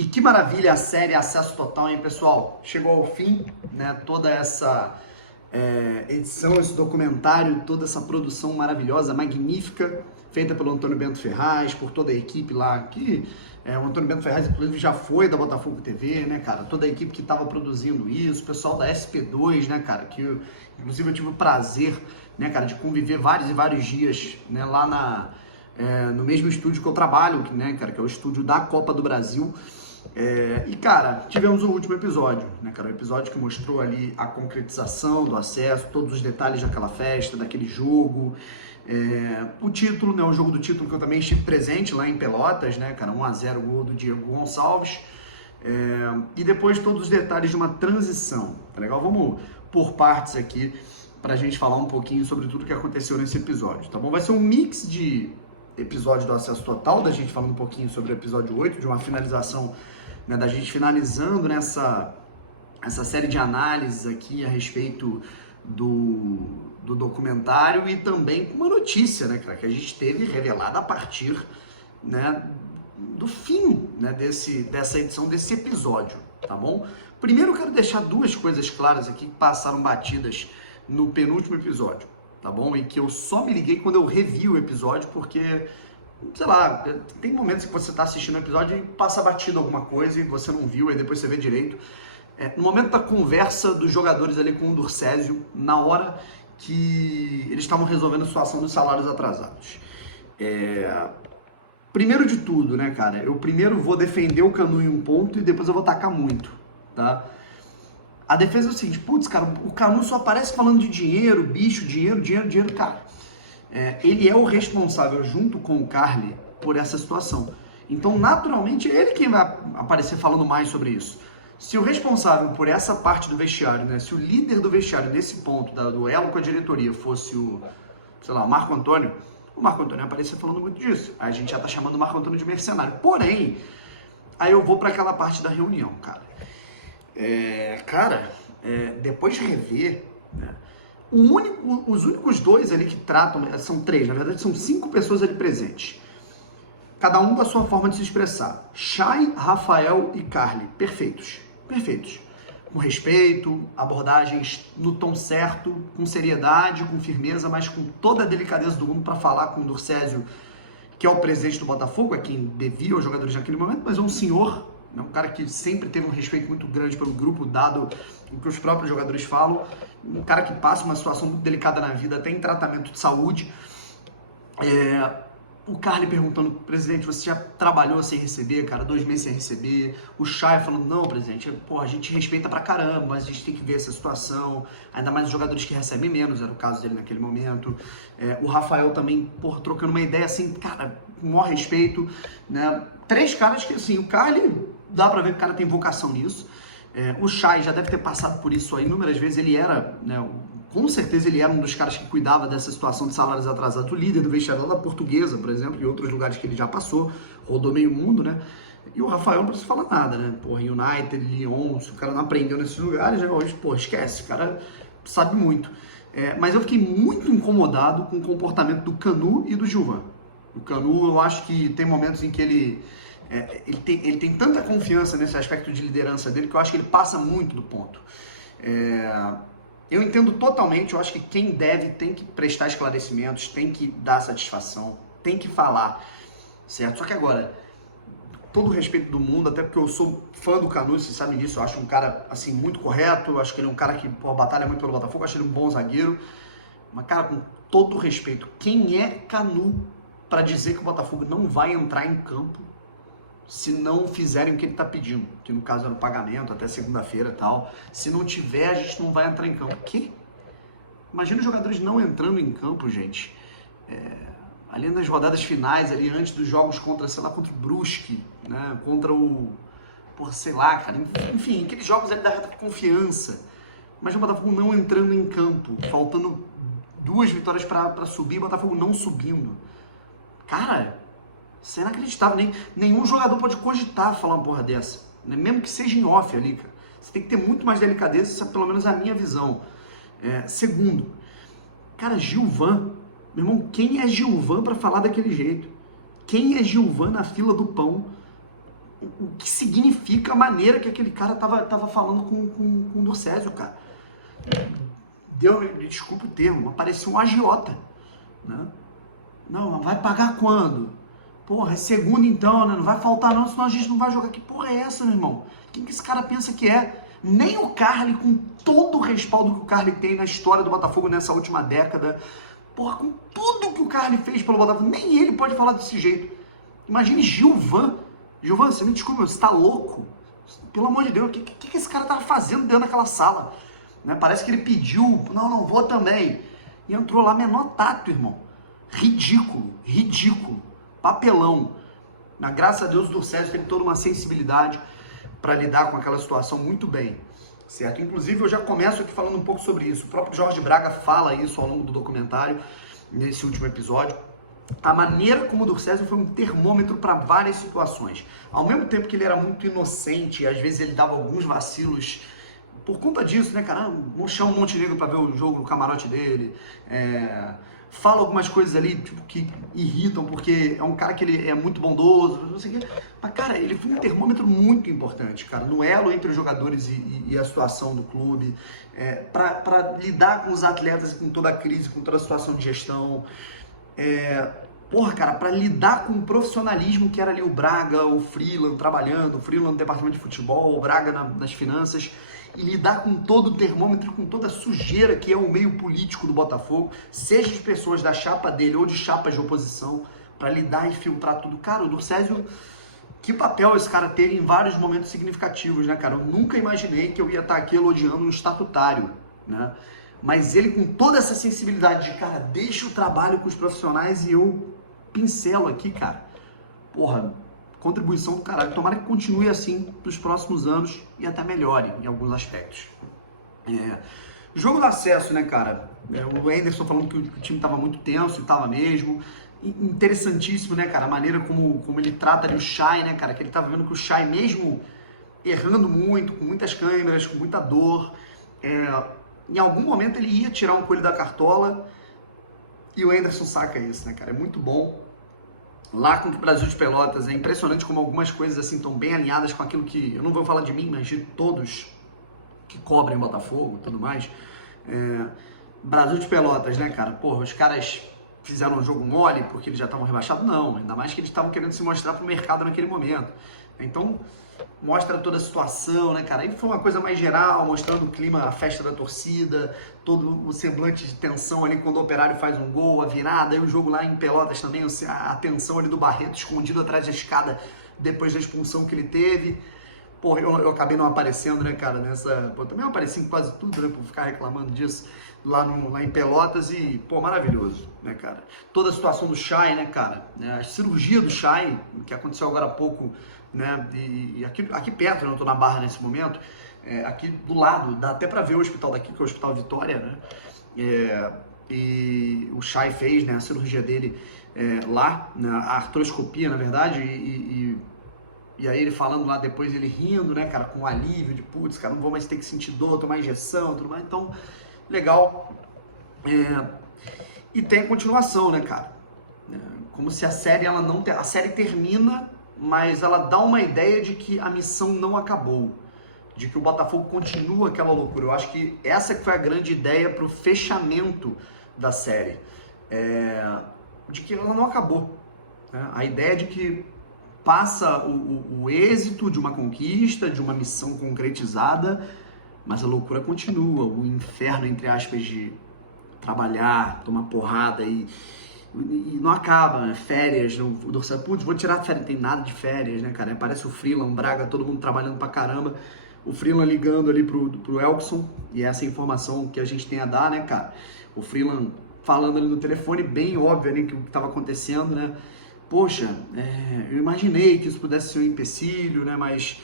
E que maravilha a série Acesso Total, hein, pessoal? Chegou ao fim, né? Toda essa edição, esse documentário, toda essa produção maravilhosa, magnífica, feita pelo Antônio Bento Ferraz, por toda a equipe lá, que o Antônio Bento Ferraz, inclusive, já foi da Botafogo TV, né, cara? Toda a equipe que estava produzindo isso, o pessoal da SP2, né, cara? Que, inclusive, eu tive o prazer, né, cara, de conviver vários e vários dias, né, lá no mesmo estúdio que eu trabalho, né, cara, que é o estúdio da Copa do Brasil. E, cara, tivemos o último episódio, né, cara? O episódio que mostrou ali a concretização do acesso, todos os detalhes daquela festa, daquele jogo. O título, né? O jogo do título que eu também estive presente lá em Pelotas, né, cara? 1-0 gol do Diego Gonçalves. E depois todos os detalhes de uma transição, tá legal? Vamos por partes aqui pra gente falar um pouquinho sobre tudo que aconteceu nesse episódio, tá bom? Vai ser um mix de episódio do Acesso Total, da gente falando um pouquinho sobre o episódio 8, de uma finalização, né, da gente finalizando essa série de análises aqui a respeito do documentário e também com uma notícia, né, cara, que a gente teve revelada a partir, né, do fim, né, dessa edição, desse episódio, tá bom? Primeiro eu quero deixar duas coisas claras aqui que passaram batidas no penúltimo episódio, tá bom? E que eu só me liguei quando eu revi o episódio, porque, sei lá, tem momentos que você tá assistindo o episódio e passa batido alguma coisa e você não viu, aí depois você vê direito. No momento da conversa dos jogadores ali com o Durcésio, na hora que eles estavam resolvendo a situação dos salários atrasados. Primeiro de tudo, né, cara, eu primeiro vou defender o Canu em um ponto e depois eu vou tacar muito, tá? A defesa é o seguinte, putz, cara, o Canu só aparece falando de dinheiro, bicho, dinheiro, cara. Ele é o responsável, junto com o Carly, por essa situação. Então, naturalmente, é ele quem vai aparecer falando mais sobre isso. Se o responsável por essa parte do vestiário, né, se o líder do vestiário nesse ponto, do elo com a diretoria, fosse o Marco Antônio, o Marco Antônio ia aparecer falando muito disso. Aí a gente já tá chamando o Marco Antônio de mercenário. Porém, aí eu vou para aquela parte da reunião, cara. Depois de rever, né, os únicos dois ali que tratam, são três, na verdade são 5 pessoas ali presentes. Cada um da sua forma de se expressar. Chay, Rafael e Carly, perfeitos. Com respeito, abordagens no tom certo, com seriedade, com firmeza, mas com toda a delicadeza do mundo para falar com o Durcésio, que é o presidente do Botafogo, é quem devia aos jogadores naquele momento, mas é um senhor, um cara que sempre teve um respeito muito grande pelo grupo, dado o que os próprios jogadores falam, um cara que passa uma situação muito delicada na vida, até em tratamento de saúde. O Carly perguntando, presidente, você já trabalhou sem receber, cara, 2 meses sem receber? O Chay falando, não, presidente, a gente respeita pra caramba, mas a gente tem que ver essa situação, ainda mais os jogadores que recebem menos, era o caso dele naquele momento. O Rafael também, trocando uma ideia assim, cara, com o maior respeito, né? 3 caras que, assim, o Carly, dá pra ver que o cara tem vocação nisso. O Chay já deve ter passado por isso aí inúmeras vezes, ele era, né, com certeza ele era um dos caras que cuidava dessa situação de salários atrasados, o líder do vestiário da Portuguesa, por exemplo, e outros lugares que ele já passou, rodou meio mundo, né? E o Rafael não precisa falar nada, né? United, Lyon, se o cara não aprendeu nesses lugares, hoje, esquece, o cara sabe muito. Mas eu fiquei muito incomodado com o comportamento do Canu e do Gilvan. O Canu, eu acho que tem momentos em que ele tem tanta confiança nesse aspecto de liderança dele que eu acho que ele passa muito do ponto. Eu entendo totalmente, eu acho que quem deve tem que prestar esclarecimentos, tem que dar satisfação, tem que falar, certo? Só que agora, todo o respeito do mundo, até porque eu sou fã do Canu, vocês sabem disso, eu acho um cara, assim, muito correto, eu acho que ele é um cara que batalha muito pelo Botafogo, eu acho ele um bom zagueiro, mas, cara, com todo o respeito, quem é Canu para dizer que o Botafogo não vai entrar em campo se não fizerem o que ele está pedindo, que no caso era o pagamento até segunda-feira e tal. Se não tiver, a gente não vai entrar em campo. Que? Imagina os jogadores não entrando em campo, gente. Ali nas rodadas finais, ali antes dos jogos contra, sei lá, contra o Brusque, né? Contra o... sei lá, cara. Enfim, aqueles jogos ali da reta confiança. Imagina o Botafogo não entrando em campo, faltando 2 vitórias para subir, o Botafogo não subindo. Cara... isso é inacreditável, nenhum jogador pode cogitar falar uma porra dessa, né? Mesmo que seja em off ali, cara. Você tem que ter muito mais delicadeza, isso é pelo menos a minha visão. Segundo, cara, Gilvan, meu irmão, quem é Gilvan pra falar daquele jeito? Quem é Gilvan na fila do pão o que significa a maneira que aquele cara tava falando com o Durcésio, cara. Desculpa o termo, mas parecia um agiota, né? Não, vai pagar quando? Porra, é segunda então, né? Não vai faltar não, senão a gente não vai jogar. Que porra é essa, meu irmão? Quem que esse cara pensa que é? Nem o Carly, com todo o respaldo que o Carly tem na história do Botafogo nessa última década, porra, com tudo que o Carly fez pelo Botafogo, nem ele pode falar desse jeito. Imagine Gilvan. Gilvan, você me desculpa, você tá louco? Pelo amor de Deus, o que esse cara tava fazendo dentro daquela sala? Né? Parece que ele pediu, não vou também. E entrou lá, menor tato, irmão. Ridículo. Papelão. Graças a Deus o Durcésio tem toda uma sensibilidade para lidar com aquela situação muito bem, certo? Inclusive eu já começo aqui falando um pouco sobre isso. O próprio Jorge Braga fala isso ao longo do documentário, nesse último episódio. A maneira como o Durcésio foi um termômetro para várias situações. Ao mesmo tempo que ele era muito inocente, e às vezes ele dava alguns vacilos por conta disso, né, cara? Chama o Montenegro para ver o jogo no camarote dele, fala algumas coisas ali, tipo, que irritam, porque é um cara que ele é muito bondoso, não sei o quê. Mas, cara, ele foi um termômetro muito importante, cara, no elo entre os jogadores e a situação do clube, para lidar com os atletas, com toda a crise, com toda a situação de gestão. Porra, cara, para lidar com o profissionalismo que era ali o Braga, o Freeland trabalhando, o Freeland no departamento de futebol, o Braga nas finanças, e lidar com todo o termômetro, com toda a sujeira que é o meio político do Botafogo, seja de pessoas da chapa dele ou de chapas de oposição, para lidar e filtrar tudo. Cara, o Durcésio, que papel esse cara teve em vários momentos significativos, né, cara? Eu nunca imaginei que eu ia estar aqui elogiando um estatutário, né? Mas ele com toda essa sensibilidade de, cara, deixa o trabalho com os profissionais e eu pincelo aqui, cara. Porra, contribuição do caralho. Tomara que continue assim nos próximos anos e até melhore em alguns aspectos. Jogo do acesso, né, cara? O Anderson falando que o time tava muito tenso e tava mesmo. Interessantíssimo, né, cara? A maneira como ele trata ali o Chay, né, cara? Que ele tava vendo que o Chay, mesmo errando muito, com muitas câimbras, com muita dor, em algum momento ele ia tirar um coelho da cartola e o Anderson saca isso, né, cara? É muito bom. Lá contra o Brasil de Pelotas, é impressionante como algumas coisas assim estão bem alinhadas com aquilo que, eu não vou falar de mim, mas de todos que cobrem Botafogo e tudo mais. Brasil de Pelotas, né, cara? Porra, os caras fizeram um jogo mole porque eles já estavam rebaixados? Não, ainda mais que eles estavam querendo se mostrar pro mercado naquele momento. Então, mostra toda a situação, né, cara? Aí foi uma coisa mais geral, mostrando o clima, a festa da torcida, todo o semblante de tensão ali quando o Operário faz um gol, a virada, aí o jogo lá em Pelotas também, a tensão ali do Barreto escondido atrás da escada depois da expulsão que ele teve. Pô, eu acabei não aparecendo, né, cara, nessa... Pô, também eu apareci em quase tudo, né, por ficar reclamando disso lá em Pelotas e, pô, maravilhoso, né, cara? Toda a situação do Chay, né, cara? A cirurgia do Chay, que aconteceu agora há pouco, né, e aqui perto, né, eu tô na Barra nesse momento, aqui do lado, dá até pra ver o hospital daqui, que é o Hospital Vitória, né, e o Chay fez, né, a cirurgia dele lá, né, a artroscopia, na verdade, e aí ele falando lá depois, ele rindo, né, cara, com alívio de, putz, cara, não vou mais ter que sentir dor, tomar injeção, tudo mais, então, legal. E tem a continuação, né, cara, como se a série, a série termina, mas ela dá uma ideia de que a missão não acabou, de que o Botafogo continua aquela loucura. Eu acho que essa que foi a grande ideia para o fechamento da série, de que ela não acabou, né? A ideia de que passa o êxito de uma conquista, de uma missão concretizada, mas a loucura continua, o inferno, entre aspas, de trabalhar, tomar porrada e não acaba, né? Férias, o Durcésio, putz, vou tirar férias, não tem nada de férias, né, cara? Aparece o Freeland, Braga, todo mundo trabalhando pra caramba, o Freeland ligando ali pro Elkson, e essa informação que a gente tem a dar, né, cara? O Freeland falando ali no telefone, bem óbvio ali que o que estava acontecendo, né? Poxa, eu imaginei que isso pudesse ser um empecilho, né, mas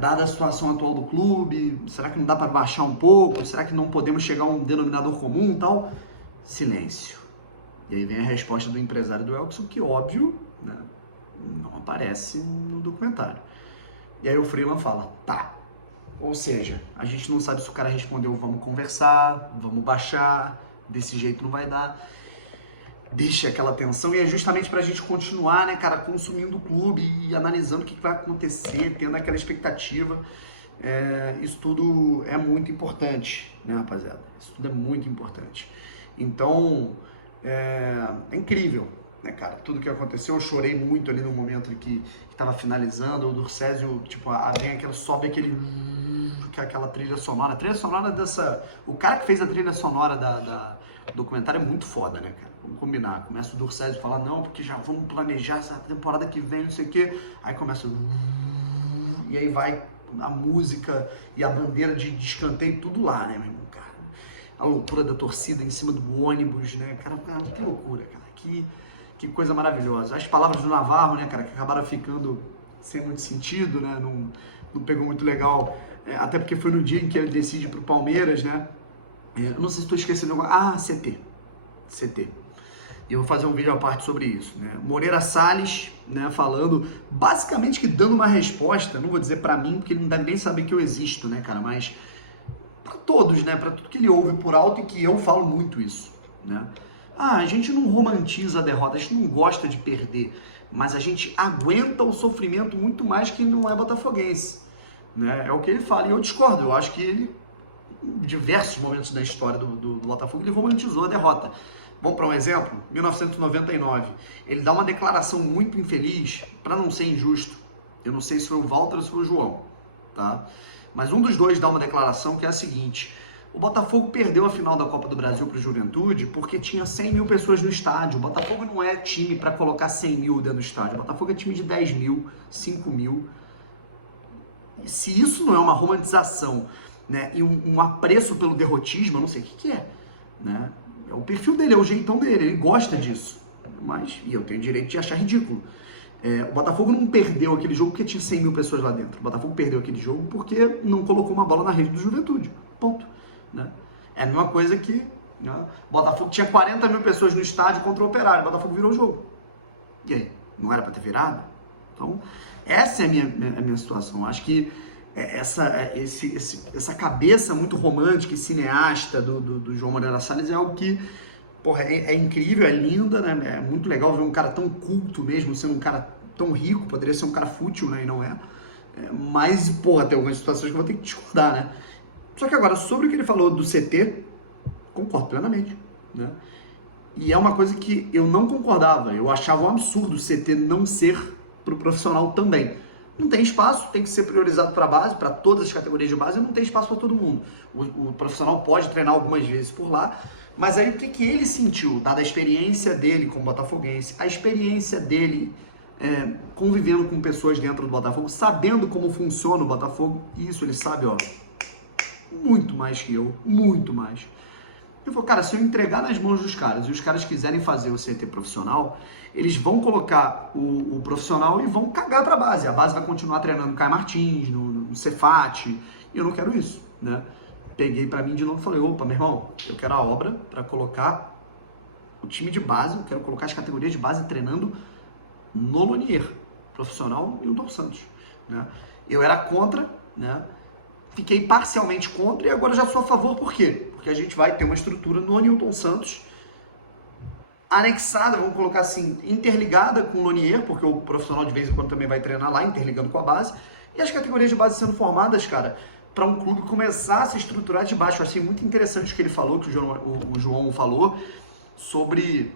dada a situação atual do clube, será que não dá para baixar um pouco? Será que não podemos chegar a um denominador comum e tal? Silêncio. E aí vem a resposta do empresário do Elkson, que óbvio, né, não aparece no documentário. E aí o Freeland fala, tá. Ou seja, a gente não sabe se o cara respondeu, vamos conversar, vamos baixar, desse jeito não vai dar. deixa aquela tensão, e é justamente pra gente continuar, né, cara, consumindo o clube e analisando o que vai acontecer, tendo aquela expectativa. Isso tudo é muito importante, né, rapaziada? Isso tudo é muito importante. Então, é incrível, né, cara? Tudo que aconteceu, eu chorei muito ali no momento que tava finalizando, o Durcésio, tipo, sobe aquela trilha sonora. A trilha sonora o cara que fez a trilha sonora do documentário é muito foda, né, cara? Vamos combinar. Começa o Durcésio a falar, não, porque já vamos planejar essa temporada que vem, não sei o quê. Aí começa e aí vai a música e a bandeira de escanteio, tudo lá, né, meu irmão, cara? A loucura da torcida em cima do ônibus, né, cara? Que loucura, cara. Que coisa maravilhosa. As palavras do Navarro, né, cara, que acabaram ficando sem muito sentido, né? Não pegou muito legal. Até porque foi no dia em que ele decide pro Palmeiras, né? Eu não sei se estou esquecendo alguma... CT. E eu vou fazer um vídeo à parte sobre isso, né? Moreira Salles, né, falando, basicamente que dando uma resposta, não vou dizer pra mim, porque ele não deve nem saber que eu existo, né, cara, mas pra todos, né, pra tudo que ele ouve por alto, e que eu falo muito isso, né? A gente não romantiza a derrota, a gente não gosta de perder, mas a gente aguenta o sofrimento muito mais que não é botafoguense, né? É o que ele fala, e eu discordo, eu acho que ele, em diversos momentos da história do Botafogo, ele romantizou a derrota. Vamos para um exemplo? 1999. Ele dá uma declaração muito infeliz, para não ser injusto. Eu não sei se foi o Walter ou se foi o João, tá? Mas um dos dois dá uma declaração que é a seguinte: o Botafogo perdeu a final da Copa do Brasil para o Juventude porque tinha 100 mil pessoas no estádio. O Botafogo não é time para colocar 100 mil dentro do estádio. O Botafogo é time de 10 mil, 5 mil. E se isso não é uma romantização, né, e um apreço pelo derrotismo, eu não sei o que é, né? É o perfil dele, é o jeitão dele, ele gosta disso. Mas, e eu tenho direito de achar ridículo. O Botafogo não perdeu aquele jogo porque tinha 100 mil pessoas lá dentro. O Botafogo perdeu aquele jogo porque não colocou uma bola na rede do Juventude. Ponto. Né? É a mesma coisa que, né, o Botafogo tinha 40 mil pessoas no estádio contra o Operário. O Botafogo virou o jogo. E aí? Não era para ter virado? Então, essa é a minha situação. Eu acho que essa cabeça muito romântica e cineasta do João Moreira Salles é algo que, porra, é incrível, é linda, né? É muito legal ver um cara tão culto mesmo, sendo um cara tão rico, poderia ser um cara fútil, né? E não é. Mas, porra, tem algumas situações que eu vou ter que discordar, né? Só que agora, sobre o que ele falou do CT, concordo plenamente, né? E é uma coisa que eu não concordava, eu achava um absurdo o CT não ser pro profissional também. Não tem espaço, tem que ser priorizado para a base, para todas as categorias de base, não tem espaço para todo mundo. O profissional pode treinar algumas vezes por lá, mas aí o que ele sentiu, dada a experiência dele como botafoguense, a experiência dele convivendo com pessoas dentro do Botafogo, sabendo como funciona o Botafogo, e isso ele sabe, ó, muito mais que eu, muito mais. Eu falei, cara, se eu entregar nas mãos dos caras e os caras quiserem fazer o CT profissional, eles vão colocar o profissional e vão cagar pra base. A base vai continuar treinando no Caio Martins, no Cefat, e eu não quero isso, né? Peguei pra mim de novo e falei, opa, meu irmão, eu quero a obra pra colocar o time de base, eu quero colocar as categorias de base treinando no Lonier, profissional e no Dom Santos, né? Eu era contra, né? Fiquei parcialmente contra e agora já sou a favor, por quê? Porque a gente vai ter uma estrutura no Newton Santos anexada, vamos colocar assim, interligada com o Lonier, porque o profissional de vez em quando também vai treinar lá, interligando com a base, e as categorias de base sendo formadas, cara, para um clube começar a se estruturar de baixo. Eu achei muito interessante o que ele falou, que o João falou, sobre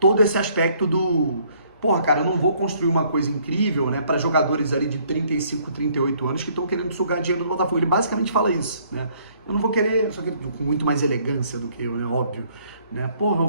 todo esse aspecto do... Porra, cara, eu não vou construir uma coisa incrível, né, para jogadores ali de 35, 38 anos que estão querendo sugar dinheiro do Botafogo. Ele basicamente fala isso, né? Eu não vou querer, só que com muito mais elegância do que eu, né, óbvio, né? Porra,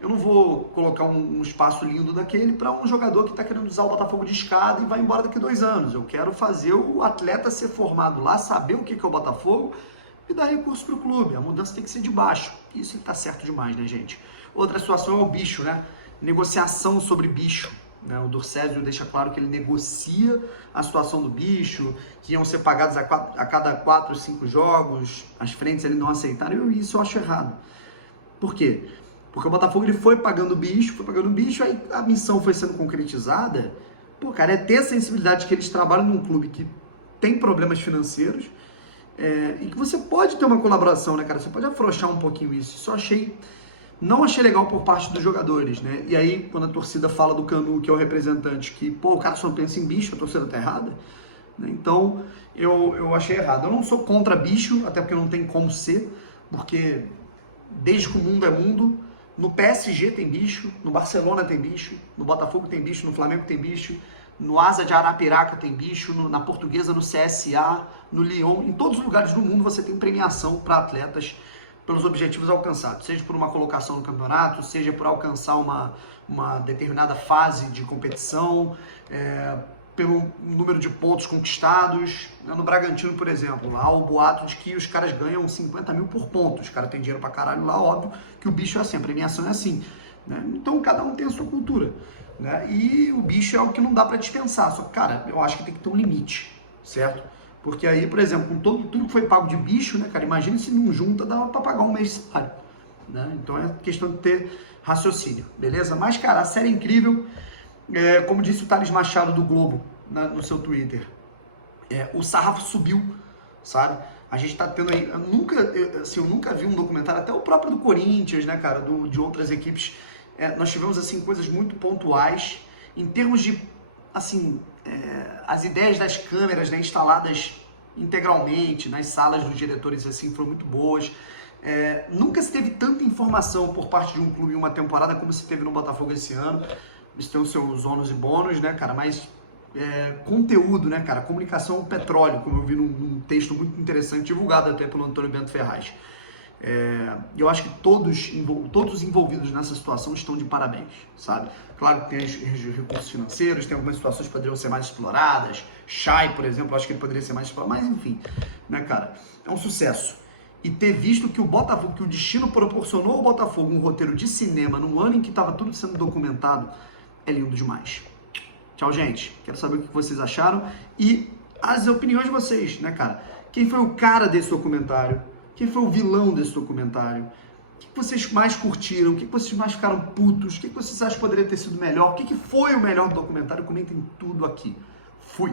eu não vou colocar um espaço lindo daquele para um jogador que está querendo usar o Botafogo de escada e vai embora daqui 2 anos. Eu quero fazer o atleta ser formado lá, saber o que é o Botafogo e dar recurso para o clube. A mudança tem que ser de baixo. Isso está certo demais, né, gente? Outra situação é o bicho, né? Negociação sobre bicho, né? O Durcésio deixa claro que ele negocia a situação do bicho, que iam ser pagados a cada 4, 5 jogos, as frentes ele não aceitaram, e isso eu acho errado. Por quê? Porque o Botafogo ele foi pagando bicho, aí a missão foi sendo concretizada. Pô, cara, é ter a sensibilidade de que eles trabalham num clube que tem problemas financeiros, e que você pode ter uma colaboração, né, cara? Você pode afrouxar um pouquinho isso. Isso eu achei Não achei legal por parte dos jogadores, né? E aí, quando a torcida fala do Canu, que é o representante, que, pô, o cara só pensa em bicho, a torcida tá errada, né? Então, eu achei errado. Eu não sou contra bicho, até porque não tem como ser, porque desde que o mundo é mundo, no PSG tem bicho, no Barcelona tem bicho, no Botafogo tem bicho, no Flamengo tem bicho, no Asa de Arapiraca tem bicho, na Portuguesa, no CSA, no Lyon, em todos os lugares do mundo você tem premiação para atletas pelos objetivos alcançados, seja por uma colocação no campeonato, seja por alcançar uma determinada fase de competição, pelo número de pontos conquistados. No Bragantino, por exemplo, há o boato de que os caras ganham 50 mil por ponto, os caras têm dinheiro pra caralho lá, óbvio que o bicho é assim, a premiação é assim, né? Então cada um tem a sua cultura, né? E o bicho é algo que não dá pra dispensar, só que, cara, eu acho que tem que ter um limite, certo? Porque aí, por exemplo, com tudo que foi pago de bicho, né, cara, imagina se não junta, dá pra pagar um mês de salário, né? Então é questão de ter raciocínio, beleza? Mas, cara, a série é incrível. Como disse o Thales Machado do Globo no seu Twitter, o sarrafo subiu, sabe? A gente tá tendo aí, eu nunca vi um documentário, até o próprio do Corinthians, né, cara, de outras equipes, nós tivemos, assim, coisas muito pontuais, em termos de, assim, as ideias das câmeras, né, instaladas integralmente nas salas dos diretores, assim, foram muito boas. Nunca se teve tanta informação por parte de um clube em uma temporada como se teve no Botafogo esse ano. Isso tem os seus ônus e bônus, né, cara, mas conteúdo, né, cara, comunicação é um petróleo, como eu vi num texto muito interessante, divulgado até pelo Antônio Bento Ferraz. Eu acho que todos os envolvidos nessa situação estão de parabéns, sabe? Claro que tem os recursos financeiros, tem algumas situações que poderiam ser mais exploradas, Chay, por exemplo, acho que ele poderia ser mais explorado, mas enfim, né, cara, é um sucesso. E ter visto que o destino proporcionou ao Botafogo um roteiro de cinema num ano em que estava tudo sendo documentado, é lindo demais. Tchau, gente. Quero saber o que vocês acharam e as opiniões de vocês, né, cara? Quem foi o cara desse documentário? Quem foi o vilão desse documentário? O que vocês mais curtiram? O que vocês mais ficaram putos? O que vocês acham que poderia ter sido melhor? O que foi o melhor do documentário? Comentem tudo aqui. Fui!